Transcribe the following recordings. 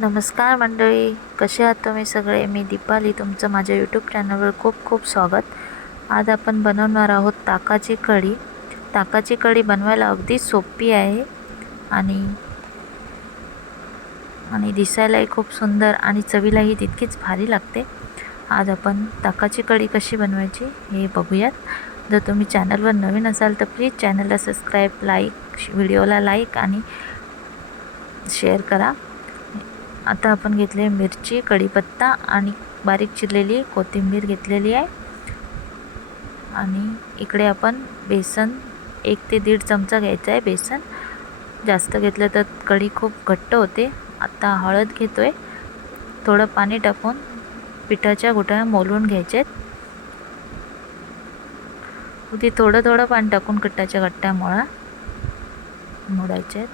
नमस्कार मंडळी, कसे आहात तुम्ही सगळे. मी दीपाली, तुमचं माझ्या यूट्यूब चॅनलवर खूप खूप स्वागत. आज आपण बनवणार आहोत ताकाची कढी. ताकाची कढी बनवायला अगदी सोपी आहे आणि दिसायलाही खूप सुंदर आणि चवीलाही तितकीच भारी लागते. आज आपण ताकाची कढी कशी बनवायची हे बघूयात. जर तुम्ही चॅनलवर नवीन असाल तर प्लीज चॅनलला सबस्क्राईब, व्हिडिओला लाईक आणि शेअर करा. आता आपण घेतले मिरची, कढीपत्ता आणि बारीक चिरलेली कोथिंबीर घेतलेली आहे. आणि इकडे आपण बेसन 1 ते 1.5 चमचा घ्यायचा आहे. बेसन जास्त घेतलं तर कढी खूप घट्ट होते. आता हळद घेतोय. थोडं पाणी टाकून पिठाच्या गुठळ्या मोलून घ्यायचे आहेत. उदी थोडं थोडं पाणी टाकून पिठाच्या गट्ट्या मोडायचे आहेत.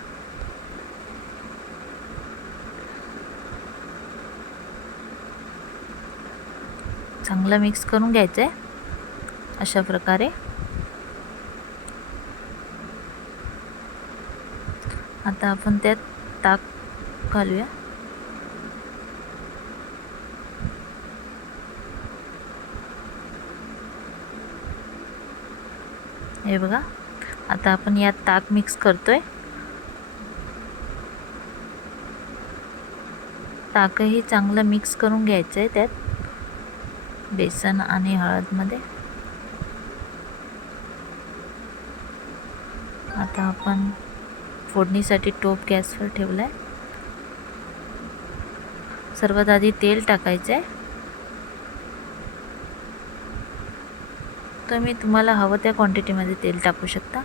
चांगलं मिक्स करून घ्यायचं आहे अशा प्रकारे. आता आपण त्यात ताक घालूया. हे बघा, आता आपण यात ताक मिक्स करतोय. ताकही चांगलं मिक्स करून घ्यायचं आहे त्यात बेसन आणि हळदमध्ये. आता आपण फोडणीसाठी टोप गॅसवर ठेवला आहे. सर्वात आधी तेल टाकायचं आहे. तुम्हाला हवं त्या क्वांटिटीमध्ये तेल टाकू शकता.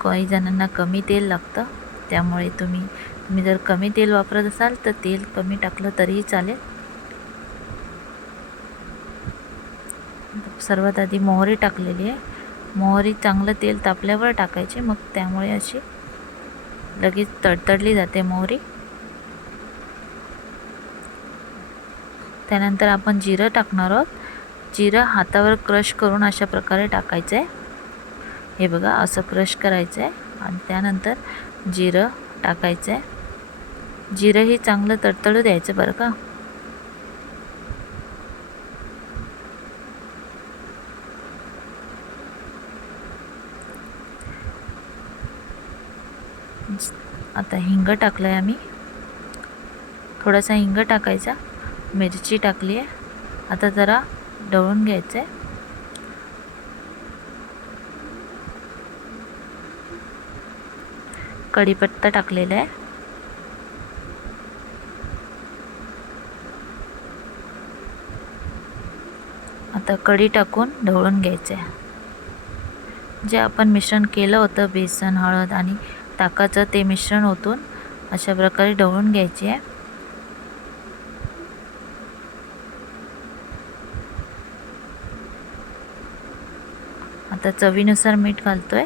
काही जणांना कमी तेल लागतं, त्यामुळे तुम्ही जर कमी तेल वापरत असाल तर तेल कमी टाकलं तरीही चालेल. सर्वात आधी मोहरी टाकलेली आहे. मोहरी चांगलं तेल तापल्यावर टाकायची, मग त्यामुळे अशी लगेच तडतडली जाते मोहरी. त्यानंतर आपण जिरं टाकणार आहोत. जिरं हातावर क्रश करून अशा प्रकारे टाकायचं आहे. हे बघा, असं क्रश करायचं आहे आणि त्यानंतर जिरं टाकायचं आहे. जिरंही चांगलं तडतडू द्यायचं बरं का. आता हिंग टाकलं आहे आम्ही. थोडासा हिंग टाकायचा. मिरची टाकली आहे. आता जरा ढवळून घ्यायचं आहे. कढीपत्ता टाकलेला आहे. आता कढी टाकून ढवळून घ्यायचं आहे. जे आपण मिश्रण केलं होतं बेसन, हळद आणि ताकाचं, ते मिश्रण ओतून अशा प्रकारे ढवळून घ्यायचे आहे. आता चवीनुसार मीठ घालतोय.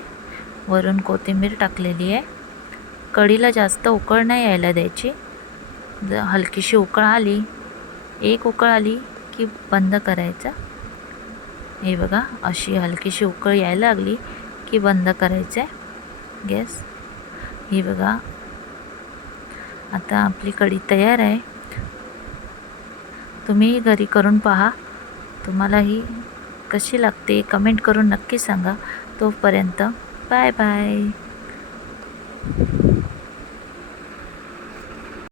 वरून कोथिंबीर टाकलेली आहे. कढीला जास्त उकळ नाही यायला द्यायची. जर हलकीशी उकळ आली, एक उकळ आली की बंद करायचं. हे बघा, अशी हलकीशी उकळ यायला लागली की बंद करायचं आहे गॅस. हे बघा, आता आपली कढी तयार आहे. तुम्ही घरी करून पहा. तुम्हाला ही कशी लागते कमेंट करून नक्की सांगा. तोपर्यंत बाय बाय.